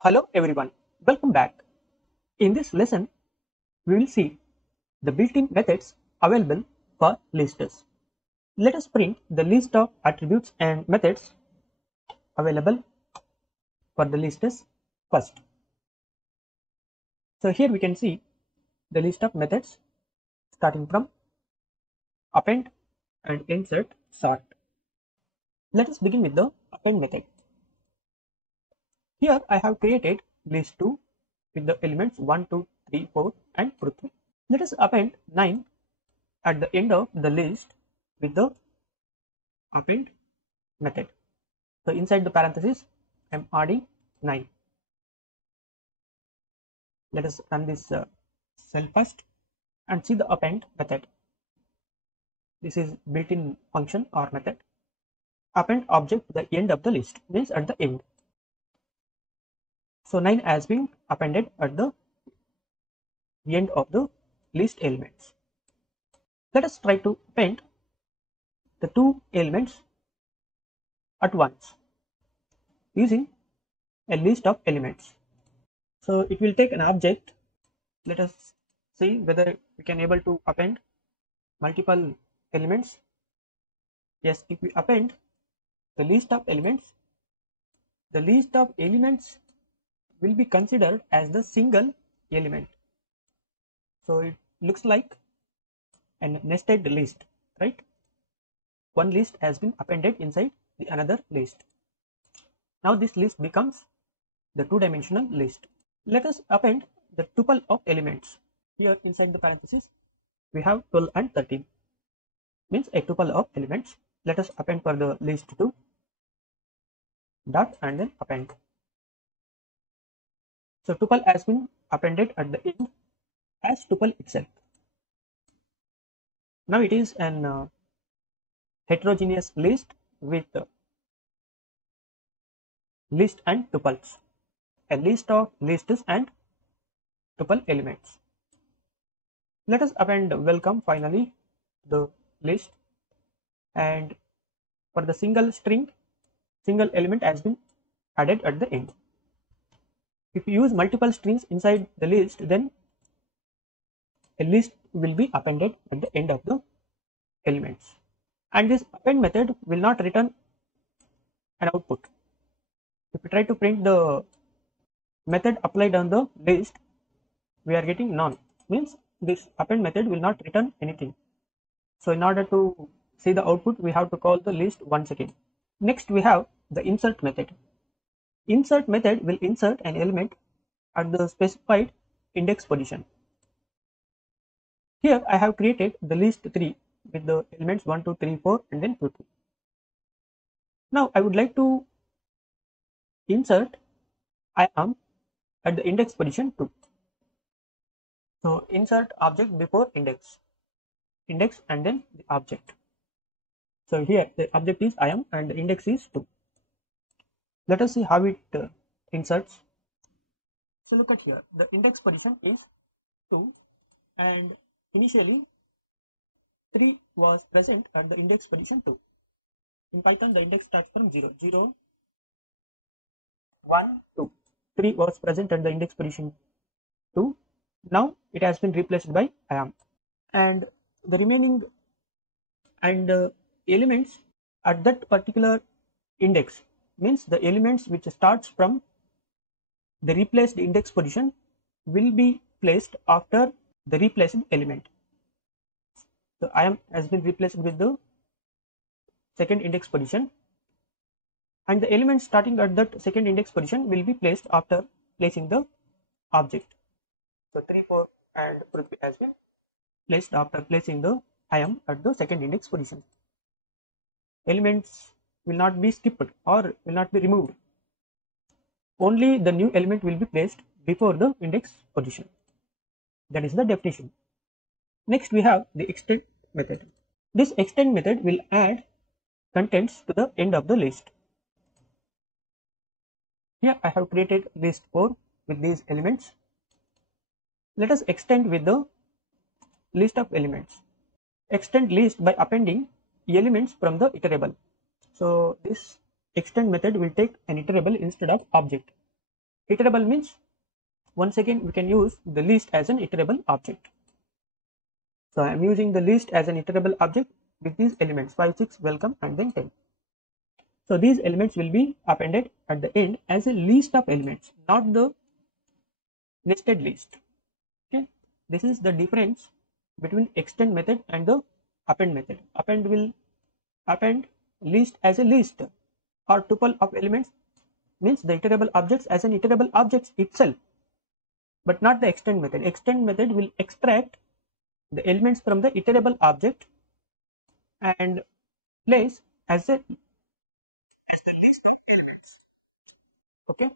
Hello everyone, welcome back. In this lesson, we will see the built-in methods available for lists. Let us print the list of attributes and methods available for the lists first. So here we can see the list of methods starting from append and insert sort. Let us begin with the append method. Here I have created list 2 with the elements 1, 2, 3, 4 and Prithvi. Let us append 9 at the end of the list with the append method. So inside the parenthesis I am adding 9. Let us run this cell first and see the append method. This is built-in function or method. Append object to the end of the list means at the end. So 9 has been appended at the end of the list elements. Let us try to append the two elements at once using a list of elements. So it will take an object. Let us see whether we can able to append multiple elements. Yes, if we append the list of elements will be considered as the single element. So it looks like a nested list, right? One list has been appended inside the another list. Now this list becomes the two-dimensional list. Let us append the tuple of elements. Here inside the parenthesis we have 12 and 13 means a tuple of elements. Let us append for the list 2 dot and then append. So tuple has been appended at the end as tuple itself. Now it is an heterogeneous list with list and tuples, a list of lists and tuple elements. Let us append welcome finally the list, and for the single string, single element has been added at the end. If you use multiple strings inside the list, then a list will be appended at the end of the elements, and this append method will not return an output. If we try to print the method applied on the list, we are getting none, means this append method will not return anything. So in order to see the output, we have to call the list once again. Next we have the insert method. Insert method will insert an element at the specified index position. Here I have created the list 3 with the elements 1, 2, 3, 4 and then 2, 2. Now I would like to insert I am at the index position 2. So insert object before index and then the object. So here the object is I am and the index is 2. Let us see how it inserts. So look at here, the index position is 2 and initially 3 was present at the index position 2. In Python the index starts from 0, 0, 1, 2. 3 was present at the index position 2. Now it has been replaced by I am, and the remaining and elements at that particular index means the elements which starts from the replaced index position will be placed after the replaced element. So I am has been replaced with the second index position, and the elements starting at that second index position will be placed after placing the object. So 3, 4 and Prithvi has been placed after placing the I am at the second index position. Elements will not be skipped or will not be removed. Only the new element will be placed before the index position. That is the definition. Next we have the extend method. This extend method will add contents to the end of the list. Here I have created list 4 with these elements. Let us extend with the list of elements. Extend list by appending elements from the iterable. So this extend method will take an iterable instead of object. Iterable means, once again we can use the list as an iterable object. So I am using the list as an iterable object with these elements 5, 6, welcome, and then 10. So these elements will be appended at the end as a list of elements, not the nested list. Okay, this is the difference between extend method and the append method. Append will append list as a list or tuple of elements, means the iterable objects as an iterable objects itself, but not the extend method. Extend method will extract the elements from the iterable object and place as the list of elements. Okay,